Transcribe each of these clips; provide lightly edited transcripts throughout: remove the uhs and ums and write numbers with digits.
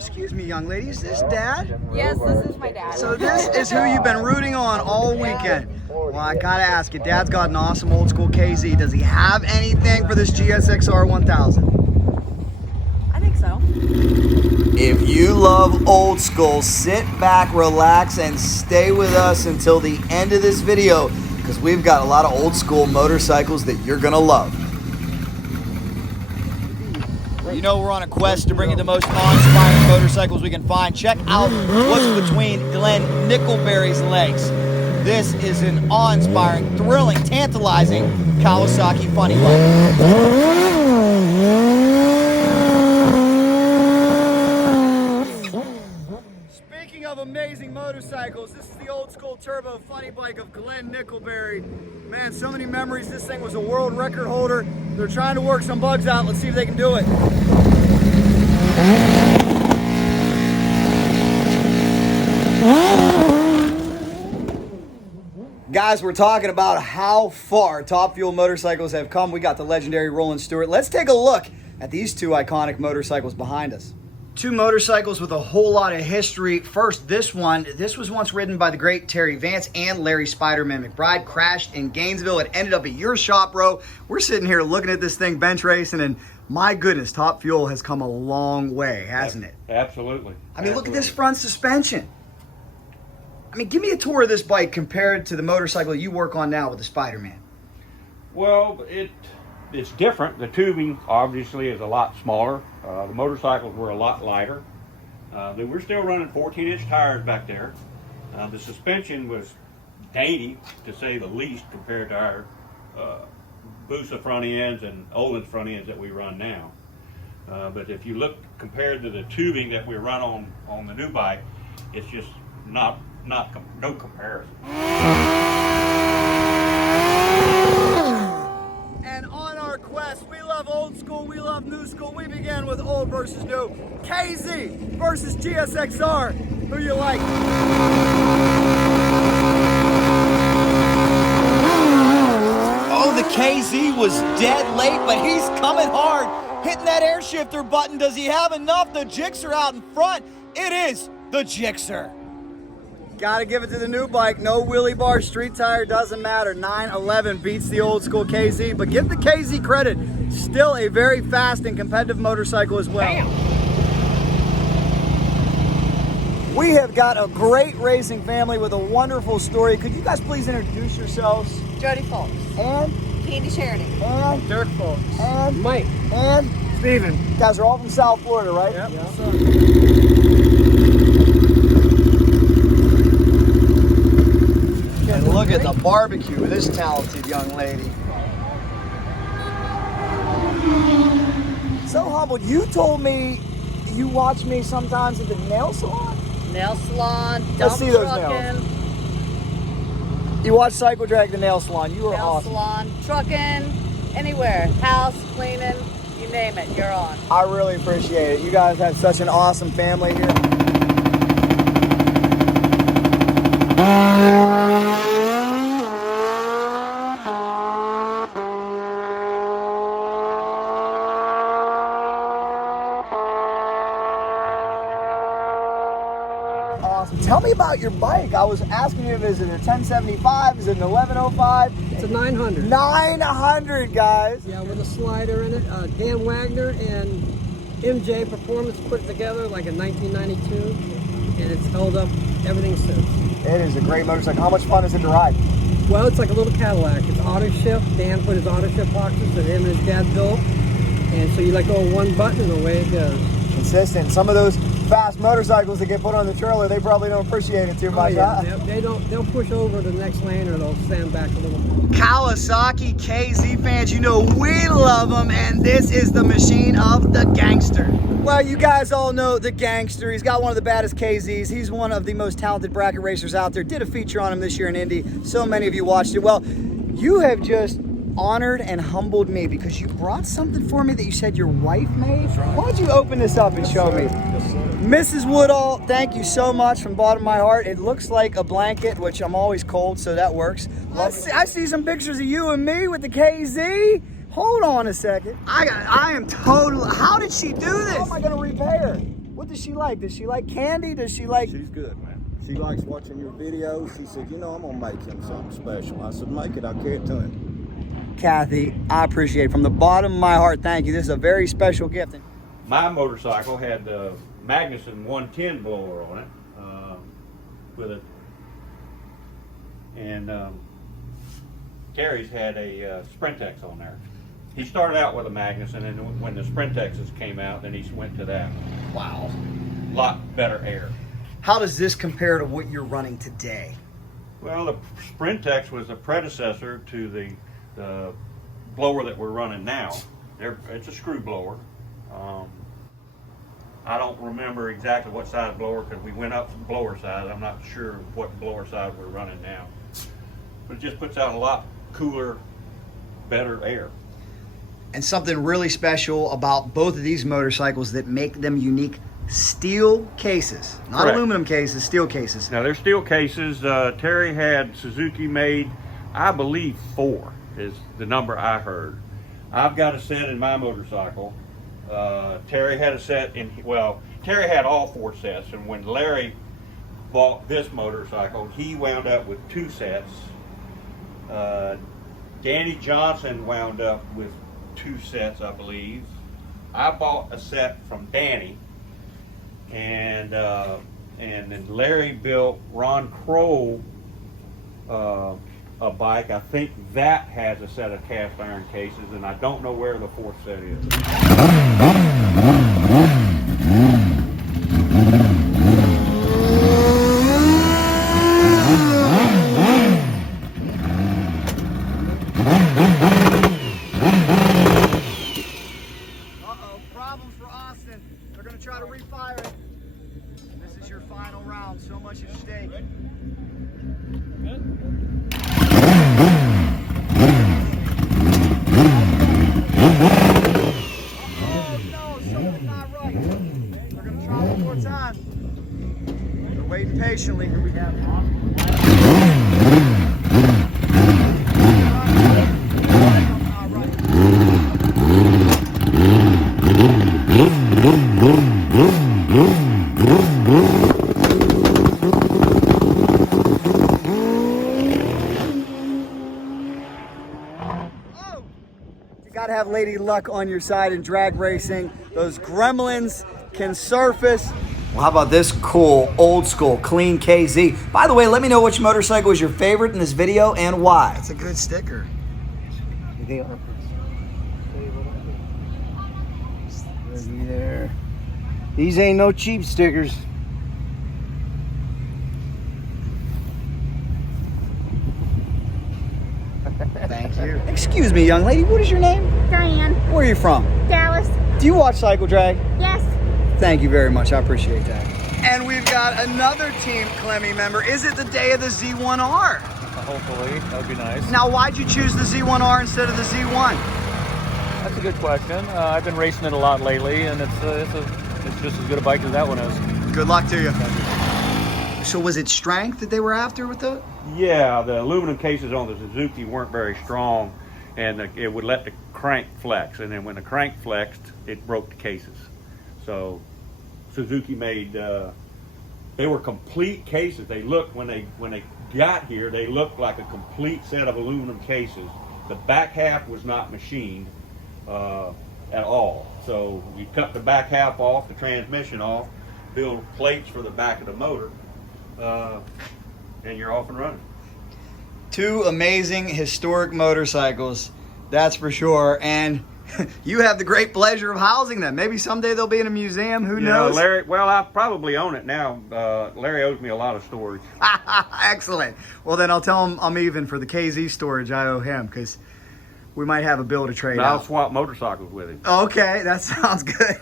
Excuse me, young lady, is this Dad? Yes, this is my dad. So this is who you've been rooting on all weekend. Well, I gotta ask you, Dad's got an awesome old school KZ. Does he have anything for this GSXR 1000? I think so. If you love old school, sit back, relax, and stay with us until the end of this video, because we've got a lot of old school motorcycles that you're gonna love. You know we're on a quest to bring you the most awe-inspiring motorcycles we can find. Check out what's between Glenn Nickelberry's legs. This is an awe-inspiring, thrilling, tantalizing Kawasaki funny bike. Speaking of amazing motorcycles, this is the old school turbo funny bike of Glenn Nickelberry. Man, so many memories. This thing was a world record holder. They're trying to work some bugs out. Let's see if they can do it. Guys, we're talking about how far Top Fuel motorcycles have come. We got the legendary Roland Stewart. Let's take a look at these two iconic motorcycles behind us. Two motorcycles with a whole lot of history. First, this one. This was once ridden by the great Terry Vance and Larry Spiderman McBride. Crashed in Gainesville. It ended up at your shop, bro. We're sitting here looking at this thing bench racing, and my goodness, Top Fuel has come a long way, hasn't it? Absolutely. I mean, look at this front suspension. I mean, give me a tour of this bike compared to the motorcycle you work on now with the Spiderman. Well, it's different. The tubing obviously is a lot smaller. The motorcycles were a lot lighter. We're still running 14-inch tires back there. The suspension was dainty, to say the least, compared to our Busa front ends and Olin's front ends that we run now. But if you look compared to the tubing that we run on the new bike, it's just no comparison. And on our quest, we love old school, we love new school. We began with old versus new. KZ versus GSXR. Who you like? Oh, the KZ was dead late, but he's coming hard. Hitting that air shifter button. Does he have enough? The Gixxer out in front. It is the Gixxer. Gotta give it to the new bike. No wheelie bar, street tire, doesn't matter. 911 beats the old school KZ, but give the KZ credit. Still a very fast and competitive motorcycle as well. Bam. We have got a great racing family with a wonderful story. Could you guys please introduce yourselves? Jody Folks. And? Candy Sheridan. And? Dirk Folks. And? Mike. And? Steven. You guys are all from South Florida, right? Yep. Yeah. And look at the barbecue with this talented young lady. So humbled. You told me you watch me sometimes at the nail salon? Nail salon, Let's dump see those trucking, You watch Cycle Drag the nail salon. You are nail awesome. salon, trucking, anywhere, house, cleaning, you name it, you're on. I really appreciate it. You guys have such an awesome family here. Awesome. Tell me about your bike. I was asking you if it's a 1075, is it an 1105? It's a 900. 900, guys. Yeah, with a slider in it. Dan Wagner and MJ Performance put it together like in 1992, and it's held up everything since. It is a great motorcycle. How much fun is it to ride? Well, it's like a little Cadillac. It's auto shift. Dan put his auto shift boxes that him and his dad built, and so you let go of one button and away it goes. Consistent. Some of those fast motorcycles that get put on the trailer, they probably don't appreciate it too much. Oh, yeah. Huh? They'll push over the next lane or they'll stand back a little bit. Kawasaki KZ fans, you know we love them, and this is the machine of the gangster. Well, you guys all know the gangster. He's got one of the baddest KZs. He's one of the most talented bracket racers out there. Did a feature on him this year in Indy. So many of you watched it. Well, you have just honored and humbled me because you brought something for me that you said your wife made. Why don't you open this up and show me? Mrs. Woodall, thank you so much from the bottom of my heart. It looks like a blanket, which I'm always cold, so that works. I see some pictures of you and me with the KZ. Hold on a second. I am total. How did she do this? How am I going to repair? What does she like? Does she like candy? Does she like... She's good, man. She likes watching your videos. She said, you know, I'm going to make him something special. I said, make it. I'll carry it to him. Kathy, I appreciate it. From the bottom of my heart, thank you. This is a very special gift. My motorcycle had the Magnuson 110 blower on it with it, and Terry's had a Sprintex on there. He started out with a Magnuson, and when the Sprintexes came out, then he went to that. Wow. Lot better air. How does this compare to what you're running today? Well, the Sprintex was a predecessor to the blower that we're running now. It's a screw blower. I don't remember exactly what size blower because we went up blower size. I'm not sure what blower size we're running now. But it just puts out a lot cooler, better air. And something really special about both of these motorcycles that make them unique: steel cases. Not Correct. Aluminum cases, steel cases. Now, they're steel cases. Terry had Suzuki made, I believe, 4 is the number I heard. I've got a set in my motorcycle. Terry had a set in, well, Terry had all 4 sets, and when Larry bought this motorcycle, he wound up with 2 sets. Danny Johnson wound up with 2 sets, I believe. I bought a set from Danny, and then Larry built Ron Crow a bike. I think that has a set of cast iron cases, and I don't know where the 4th set is. Uh-oh, problems for Austin. They're going to try to refire it. This is your final round. So much at stake. Oh no, something's not right. We're going to try one more time. We're waiting patiently. Here we have gotta have Lady Luck on your side in drag racing. Those gremlins can surface. Well, how about this cool, old school, clean KZ? By the way, let me know which motorcycle is your favorite in this video and why. It's a good sticker. There. These ain't no cheap stickers. Thank you. Excuse me, young lady, what is your name? Diane, Where are you from? Dallas, Do you watch Cycle Drag? yes. Thank you very much. I appreciate that. And we've got another Team Clemmy member. Is it the day of the Z1R? Hopefully, that would be nice. Now, why'd you choose the Z1R instead of the Z1? That's a good question. I've been racing it a lot lately, and it's just as good a bike as that one is. Good luck to you. So was it strength that they were after with the... Yeah, the aluminum cases on the Suzuki weren't very strong, and it would let the crank flex, and then when the crank flexed, it broke the cases. So Suzuki made, they were complete cases. They looked, when they got here, they looked like a complete set of aluminum cases. The back half was not machined at all. So you cut the back half off, the transmission off, build plates for the back of the motor, and you're off and running. 2 amazing historic motorcycles, that's for sure. And you have the great pleasure of housing them. Maybe someday they'll be in a museum, who knows? Larry, well, I probably own it now. Larry owes me a lot of storage. Excellent. Well, then I'll tell him I'm even for the KZ storage I owe him, because we might have a bill to trade I'll out. swap motorcycles with him. Okay, that sounds good.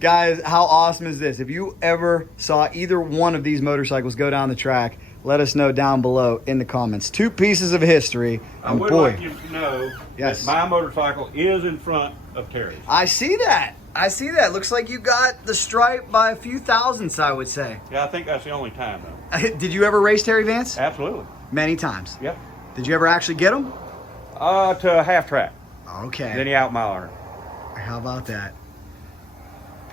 Guys, how awesome is this? If you ever saw either one of these motorcycles go down the track, let us know down below in the comments. 2 pieces of history. I And would boy, like you to know Yes. that my motorcycle is in front of Terry's. I see that. I see that. Looks like you got the stripe by a few thousandths, I would say. Yeah, I think that's the only time, though. Did you ever race Terry Vance? Absolutely. Many times. Yep. Did you ever actually get him? To a half track. Then Okay. he outmiled her. How about that?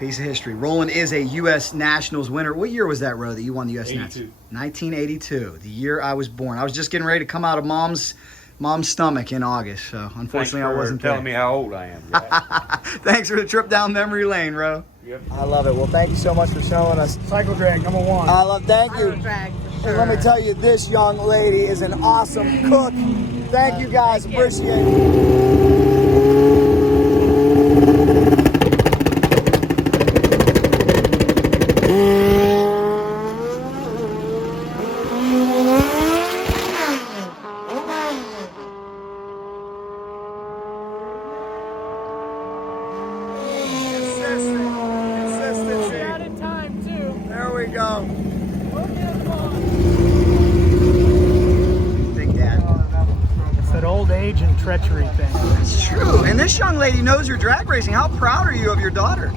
Piece of history. Roland is a U.S. Nationals winner. What year was that, Ro, that you won the U.S. Nationals? 1982, the year I was born. I was just getting ready to come out of mom's stomach in August, so unfortunately I wasn't telling me how old I am. Jack. Thanks for the trip down memory lane, Ro. Yep. I love it. Well, thank you so much for showing us. Cycle drag number 1. Thank you. Drag for And sure. let me tell you, this young lady is an awesome cook. Thank you guys. Appreciate it. Consistency. Out in time too. There we go. It's Big Dad. that old age and treachery thing. It's true. And this young lady knows your drag racing. How proud are you of your daughter?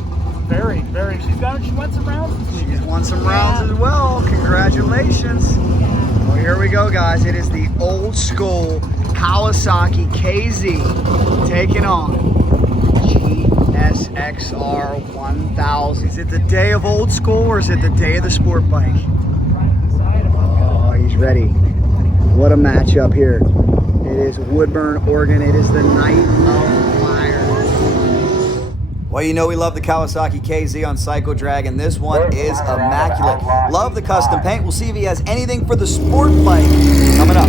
Very, very. She went some rounds this weekend. She's won some rounds as well. Congratulations. Well, here we go, guys. It is the old school Kawasaki KZ taking on GSXR 1000. Is it the day of old school or is it the day of the sport bike? Oh, he's ready. What a matchup here. It is Woodburn, Oregon. It is the night of fire. Well, you know we love the Kawasaki KZ on Cycle Drag, and this one is immaculate. Love the custom paint. We'll see if he has anything for the sport bike coming up.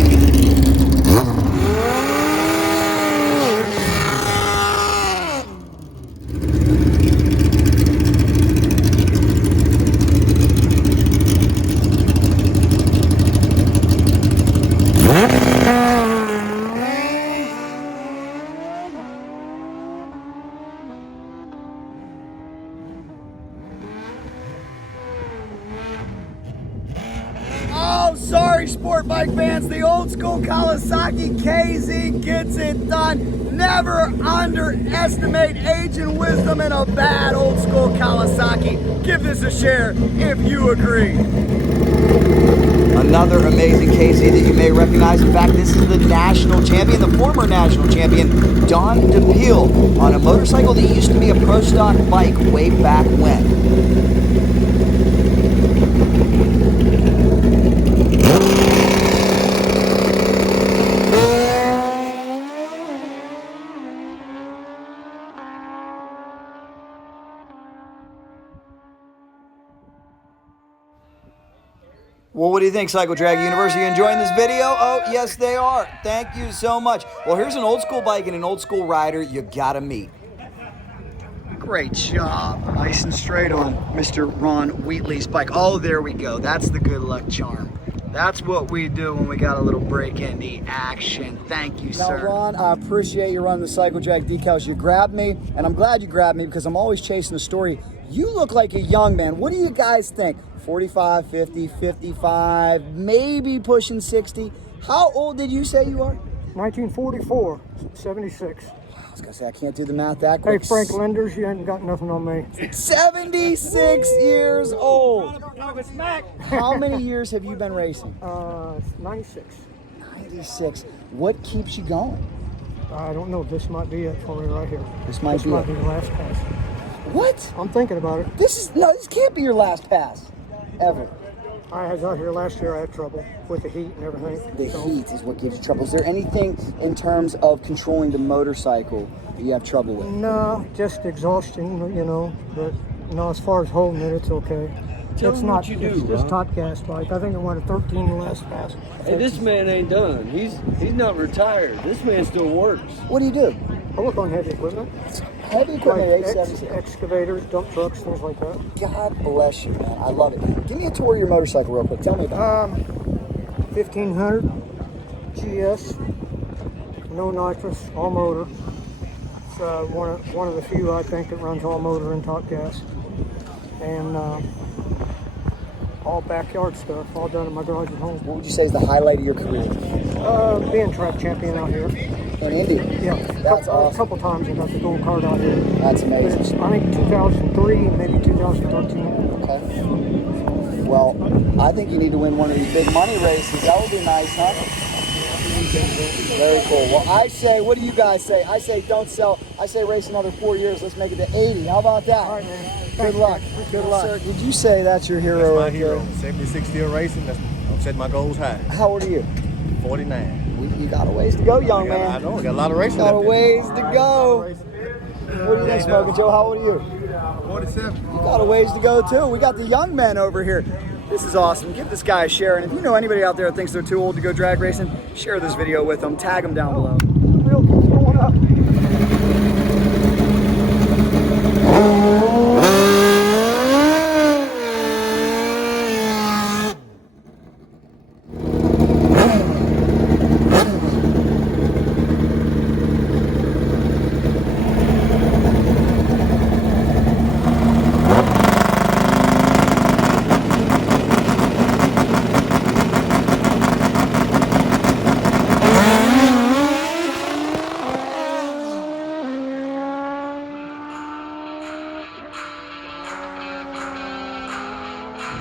Oh, sorry, sport bike fans. The old school Kawasaki KZ gets it done. Never underestimate age and wisdom in a bad old school Kawasaki. Give this a share if you agree. Another amazing KZ that you may recognize. In fact, this is the national champion, the former national champion, Don DePeel, on a motorcycle that used to be a pro stock bike way back when. Well, what do you think, Cycle Drag University? Enjoying this video? Oh, yes, they are. Thank you so much. Well, here's an old school bike and an old school rider you gotta meet. Great job. Nice and straight on Mr. Ron Wheatley's bike. Oh, there we go. That's the good luck charm. That's what we do when we got a little break in the action. Thank you, sir. Now, Ron, I appreciate you running the Cycle Drag decals. You grabbed me, and I'm glad you grabbed me because I'm always chasing a story. You look like a young man. What do you guys think? 45, 50, 55, maybe pushing 60. How old did you say you are? 1944, 76. I was gonna say, I can't do the math that quick. Hey, Frank Lenders, you ain't got nothing on me. 76 years old. How many years have you been racing? 96. 96. What keeps you going? I don't know. This might be it for me right here. This might be the it. last pass. What? I'm thinking about it. This can't be your last pass, ever. I was out here last year. I had trouble with the heat and everything. The heat is what gives you trouble. Is there anything in terms of controlling the motorcycle that you have trouble with? No, just exhaustion, you know. But no, as far as holding it, it's okay. It's not. It's just top gas bike. I think I went a 13 the last pass. Hey, this man ain't done. He's not retired. This man still works. What do you do? I work on heavy equipment. Heavy equipment, Like 876. excavators, dump trucks, things like that. God bless you, man. I love it. Give me a tour of your motorcycle real quick. Tell me about it. 1500 GS, no nitrous, all motor. It's one of the few I think that runs all motor and top gas, and all backyard stuff, all done in my garage at home. What would you say is the highlight of your career? Being track champion out here. In Indy? Yeah, That's a awesome. couple times I got the gold card out here. That's But amazing. it's, I think 2003 and maybe 2013. Okay. Well, I think you need to win one of these big money races. That would be nice, huh? Very cool. Well, I say, what do you guys say? I say don't sell. I say race another 4 years. Let's make it to 80. How about that? All right, man. Good luck. Good luck. Sir, would you say that's your hero? That's my hero. 76 still racing. I'm setting my goals high. How old are you? 49. You got a ways to go, young man. I know. I got a lot of racing. Got a left in me. ways to go. What do you think, Smoking Joe? How old are you? 47. You got a ways to go too. We got the young men over here. This is awesome. Give this guy a share. And if you know anybody out there that thinks they're too old to go drag racing, share this video with them. Tag them down below. Real keeps going up.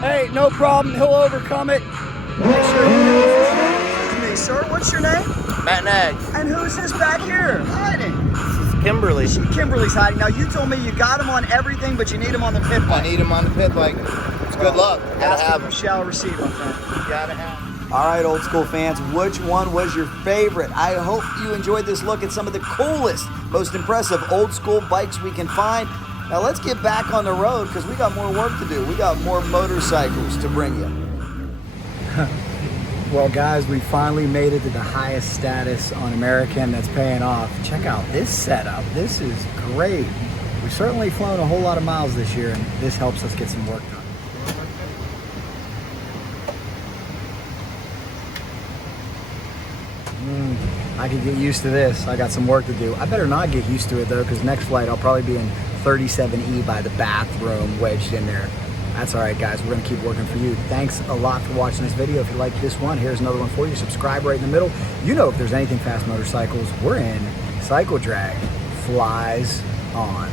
Hey, no problem. He'll overcome it. Make sure you introduce me, sir. What's your name? Matt Nag. And who's this back here hiding? Kimberly. Kimberly's hiding. Now, you told me you got him on everything, but you need him on the pit I bike. need him on the pit bike. It's good luck. Gotta Ask have him, him. you shall receive, my friend. Gotta have him. All right, old school fans, which one was your favorite? I hope you enjoyed this look at some of the coolest, most impressive old school bikes we can find. Now let's get back on the road because we got more work to do. We got more motorcycles to bring you. Well, guys, we finally made it to the highest status on American that's paying off. Check out this setup. This is great. We've certainly flown a whole lot of miles this year, and this helps us get some work done. I could get used to this. I got some work to do. I better not get used to it though, because next flight I'll probably be in 37E by the bathroom wedged in there. That's all right, guys. We're gonna keep working for you. Thanks a lot for watching this video. If you like this one, here's another one for you. Subscribe right in the middle. You know if there's anything fast motorcycles, we're in. Cycle Drag flies on.